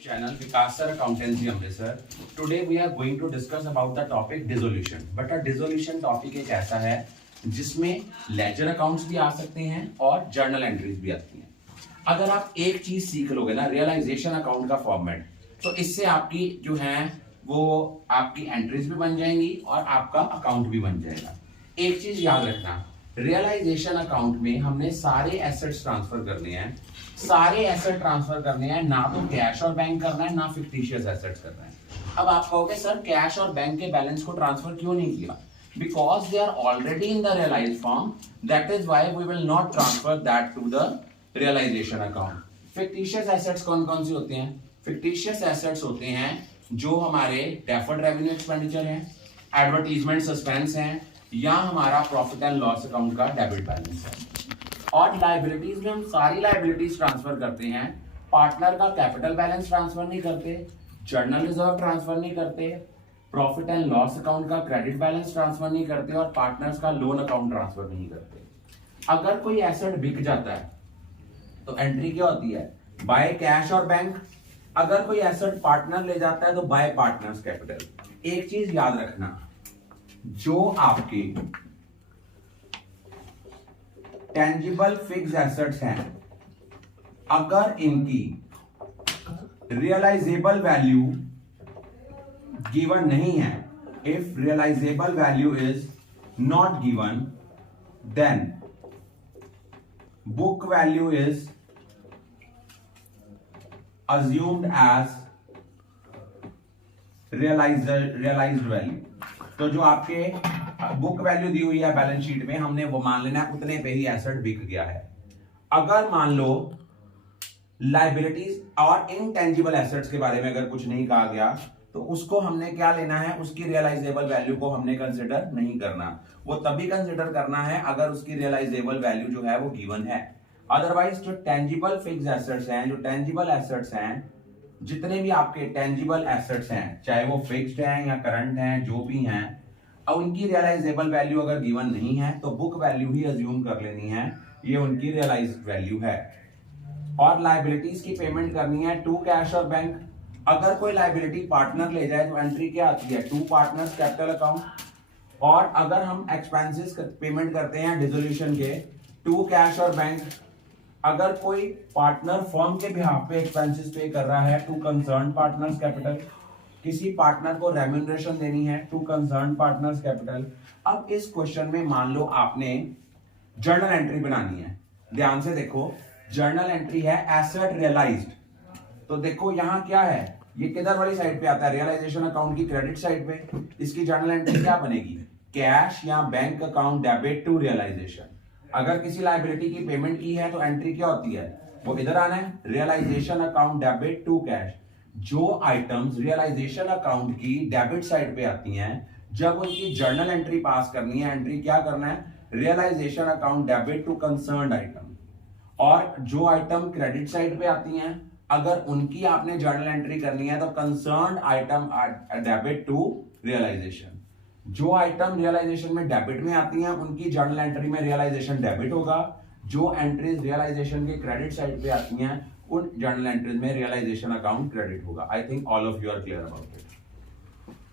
Channel Vikas Sir Accountancy Amritsar. Today we are going to discuss about the topic dissolution. But a dissolution topic एक ऐसा है जिसमें ledger accounts भी आ सकते हैं और जर्नल एंट्रीज भी आती हैं. अगर आप एक चीज सीख लोगे ना, रियलाइजेशन अकाउंट का फॉर्मेट, तो इससे आपकी जो है वो आपकी एंट्रीज भी बन जाएंगी और आपका अकाउंट भी बन जाएगा. एक चीज याद रखना, रियलाइजेशन अकाउंट में हमने सारे एसेट्स ट्रांसफर करने हैं. सारे एसेट ट्रांसफर करने हैं, ना तो कैश और बैंक करना है, ना फिक्टिशियस एसेट्स करना है. अब आप कहोगे सर कैश और बैंक के बैलेंस को ट्रांसफर क्यों नहीं किया? Because they are already in the realize form, that is why we will not transfer that to the realization account. Fictitious assets कौन कौन सी होते हैं? फिक्टिशियस एसेट्स होते हैं जो हमारे डेफर्ड रेवेन्यू एक्सपेंडिचर हैं, एडवर्टीजमेंट सस्पेंस हैं, या हमारा प्रॉफिट एंड लॉस अकाउंट का डेबिट बैलेंस है. और लायबिलिटीज में हम सारी लायबिलिटीज ट्रांसफर करते हैं. पार्टनर का कैपिटल बैलेंस ट्रांसफर नहीं करते, जर्नल रिजर्व ट्रांसफर नहीं करते, प्रॉफिट एंड लॉस अकाउंट का क्रेडिट बैलेंस ट्रांसफर नहीं करते, और पार्टनर्स का लोन अकाउंट ट्रांसफर नहीं करते. अगर कोई एसेट बिक जाता है तो एंट्री क्या होती है? बाय कैश और बैंक. अगर कोई एसेट पार्टनर ले जाता है तो बाय पार्टनर्स कैपिटल. एक चीज याद रखना, जो आपके टेंजिबल फिक्स एसेट्स हैं, अगर इनकी रियलाइजेबल वैल्यू गिवन नहीं है, if realizable value is not given, then book value is assumed as realized value. तो जो आपके बुक वैल्यू दी हुई है बैलेंस शीट में, हमने वो मान लेना है उतने पे ही एसेट बिक गया है. अगर मान लो लायबिलिटीज और इनटेंजिबल एसेट्स के बारे में अगर कुछ नहीं कहा गया, तो उसको हमने क्या लेना है, उसकी रियलाइजेबल वैल्यू को हमने कंसिडर नहीं करना. वो तभी कंसिडर करना है अगर उसकी रियलाइजेबल वैल्यू जो है वो गिवन है. अदरवाइज जो टेंजिबल फिक्स एसेट्स हैं, जो टेंजिबल एसेट्स हैं, जितने भी आपके टेंजिबल एसेट्स हैं, चाहे वो फिक्स्ड हैं या करंट हैं, जो भी हैं, और उनकी रियलाइजेबल वैल्यू अगर गिवन नहीं है तो बुक वैल्यू ही अज्यूम कर लेनी है, ये उनकी रियलाइज्ड वैल्यू है. और लायबिलिटीज की पेमेंट करनी है टू कैश और बैंक. अगर कोई लायबिलिटी पार्टनर ले जाए तो एंट्री क्या आती है? To partners capital account. और अगर हम एक्सपेंसेस पेमेंट करते हैं डिसोल्यूशन के, टू कैश और बैंक. अगर कोई पार्टनर फर्म के बिहाफ पे एक्सपेंसेस पे कर रहा है, टू कंसर्न पार्टनर्स कैपिटल. किसी पार्टनर को रेम्यूनरेशन देनी है, टू कंसर्न पार्टनर्स कैपिटल. अब इस क्वेश्चन में मान लो आपने जर्नल एंट्री बनानी है. ध्यान से देखो, जर्नल एंट्री है एसेट रियलाइज्ड. तो देखो यहां क्या है, ये किधर वाली साइड पे आता है? रियलाइजेशन अकाउंट की क्रेडिट साइड पे. इसकी जर्नल एंट्री क्या बनेगी? कैश या bank account debit to realization. अगर किसी लायबिलिटी की पेमेंट की है तो एंट्री क्या होती है? वो इधर आना है, realization account debit to cash. जो आइटम्स रियलाइजेशन अकाउंट की डेबिट साइड पे आती हैं, जब उनकी जर्नल एंट्री पास करनी है, एंट्री क्या करना है? Realization account debit to concerned item. और जो आइटम क्रेडिट साइड पे आती हैं, अगर उनकी आपने जर्नल एंट्री करनी है तो concerned item debit to realization. जो आइटम रियलाइजेशन में डेबिट में आती हैं, उनकी जर्नल एंट्री में रियलाइजेशन डेबिट होगा. जो एंट्रीज रियलाइजेशन के क्रेडिट साइड पे आती हैं, उन जर्नल एंट्रीज में रियलाइजेशन अकाउंट क्रेडिट होगा. I think all of you are clear about it.